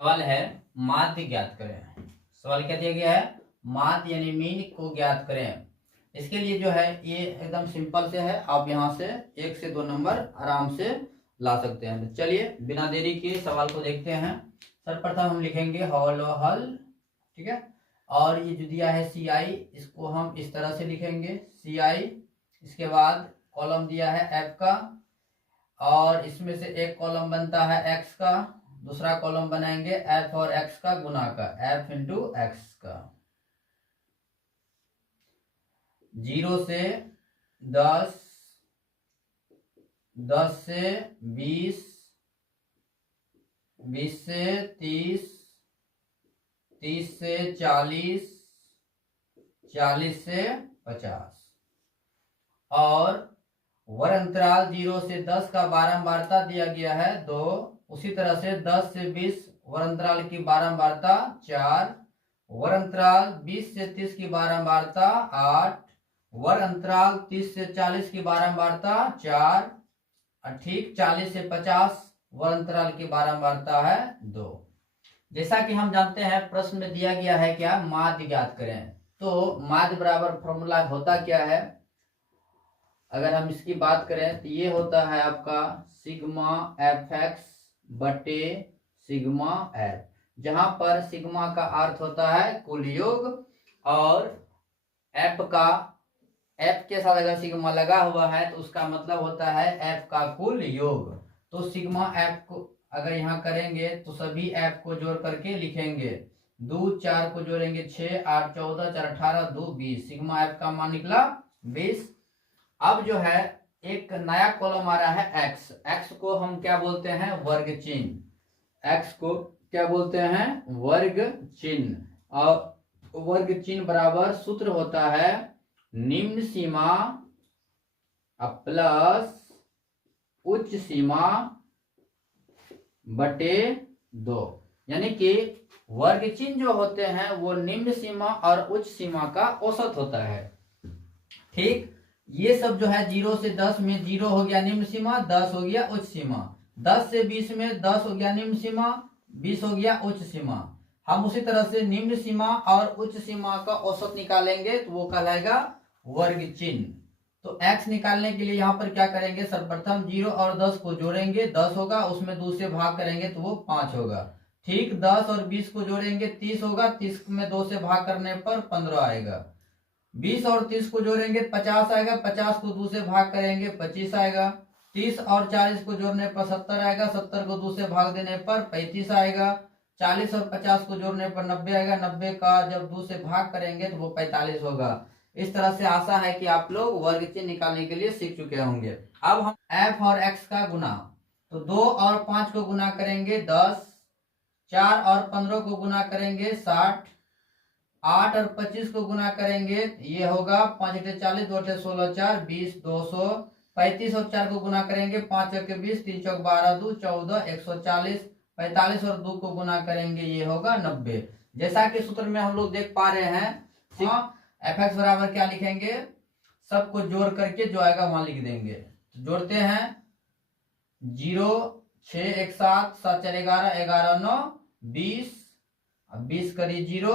सवाल है माध्य ज्ञात करें। सवाल क्या दिया गया है? माध्य यानी मीन को ज्ञात करें। इसके लिए जो है ये एकदम सिंपल से है, आप यहाँ से 1 से 2 नंबर आराम से ला सकते हैं। तो चलिए बिना देरी के सवाल को देखते हैं। सर्वप्रथम हम लिखेंगे हल हल, ठीक है। और ये जो दिया है CI, इसको हम इस तरह से लिखेंगे CI। इसके बाद कॉलम दिया है F का, और इसमें से एक कॉलम बनता है X का, दूसरा कॉलम बनाएंगे F और X का गुना का, F इंटू X का। 0 से 10, 10 से 20, 20 से 30, 30 से 40, 40 से 50। और वर अंतराल 0 से 10 का बारंबारता दिया गया है 2। उसी तरह से 10 से 20 वर अंतराल की बारंबारता 4। वर अंतराल 20 से 30 की बारंबारता 8। वर अंतराल 30 से 40 की बारंबारता 4। ठीक 40 से 50 वर अंतराल की बारंबारता है 2। जैसा कि हम जानते हैं प्रश्न में दिया गया है क्या, माध्य ज्ञात करें। तो माध्य बराबर फॉर्मूला होता क्या है, अगर हम इसकी बात करें तो ये होता है आपका सिग्मा fx बटे सिग्मा f, जहां पर सिग्मा का अर्थ होता है कुल योग, और f के साथ अगर सिग्मा लगा हुआ है तो उसका मतलब होता है f का कुल योग। तो सिग्मा f को अगर यहाँ करेंगे तो सभी f को जोड़ करके लिखेंगे। 2 4 को जोड़ेंगे 6, 8 14, 4 18, 2 20। सिग्मा f का मान निकला 20। अब जो है एक नया कॉलम आ रहा है x। x को हम क्या बोलते हैं? वर्ग चिन्ह। x को क्या बोलते हैं? वर्ग चिन्ह। और वर्ग चिन्ह बराबर सूत्र होता है निम्न सीमा प्लस उच्च सीमा बटे 2। यानी कि वर्ग चिन्ह जो होते हैं वो निम्न सीमा और उच्च सीमा का औसत होता है। ठीक, ये सब जो है 0 से 10 में 0 हो गया निम्न सीमा, 10 हो गया उच्च सीमा। 10 से 20 में 10 हो गया निम्न सीमा, 20 हो गया उच्च सीमा। हम उसी तरह से निम्न सीमा और उच्च सीमा का औसत निकालेंगे तो वो कहलाएगा वर्ग चिन्ह। तो x निकालने के लिए यहाँ पर क्या करेंगे, सर्वप्रथम 0 और 10 को जोड़ेंगे, 10 होगा, उसमें 2 से भाग करेंगे तो वो 5 होगा। ठीक, 10 और 20 को जोड़ेंगे 30 होगा, 30 में 2 से भाग करने पर 15 आएगा। 20 और 30 को जोड़ेंगे 50 आएगा, 50 को 2 से भाग करेंगे 25 आएगा। 30 और 40 को जोड़ने पर 70 आएगा, 70 को 2 से भाग देने पर 35 आएगा। 40 और 50 को जोड़ने पर 90 आएगा, 90 का जब 2 से भाग करेंगे तो वो 45 होगा। इस तरह से आशा है कि आप लोग वर्ग चिन्ह निकालने के लिए सीख चुके होंगे। अब हम f और x का गुना, तो 2 और 5 को गुना करेंगे 10, 4 और 15 को गुना करेंगे 60, 8 और 25 को गुना करेंगे ये होगा 5 × 40, 2 × 16, 4 20, 200। 35 और 4 को गुना करेंगे 5 × 20, 3 × 12, 2 14, 140। 45 और 2 को गुना करेंगे ये होगा 90। जैसा कि सूत्र में हम लोग देख पा रहे हैं fx बराबर क्या लिखेंगे, सबको जोड़ करके जो आएगा वहां लिख देंगे। तो जोड़ते हैं 0 6 1 7 7 4 11 11 9 20। 20 करी 0,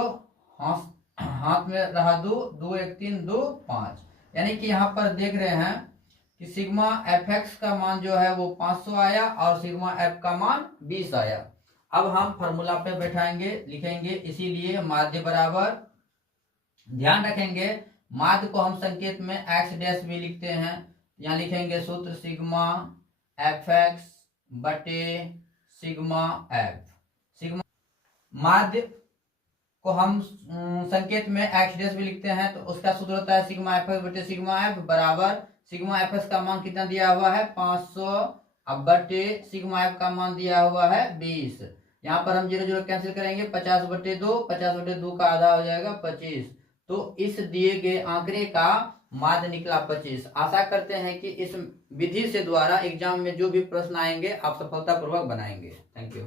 हाथ में रहा 2, 2 1 3 2 5। यानी कि यहाँ पर देख रहे हैं कि सिग्मा fx का मान जो है वो 500 आया और सिग्मा f का मान 20 आया। अब हम फॉर्मूला पे बैठाएंगे, लिखेंगे, इसीलिए माध्य बराबर, ध्यान रखेंगे माध्य को हम संकेत में x डैश भी लिखते हैं। यहाँ लिखेंगे सूत्र सिग्मा fx बटे सिग्मा f। सिग्मा माध्य को हम संकेत में x डैश भी लिखते हैं, तो उसका सूत्र होता है सिग्मा fx बटे सिग्मा f बराबर सिग्मा fx का मान कितना दिया हुआ है 500, अब बटे सिग्मा f का मान दिया हुआ है 20। यहाँ पर हम 0 0 कैंसिल करेंगे, 50 बटे 2, 50 बटे 2 का आधा हो जाएगा 25। तो इस दिए गए आंकड़े का माध्य निकला 25। आशा करते हैं कि इस विधि से द्वारा एग्जाम में जो भी प्रश्न आएंगे आप सफलतापूर्वक बनाएंगे। Thank you.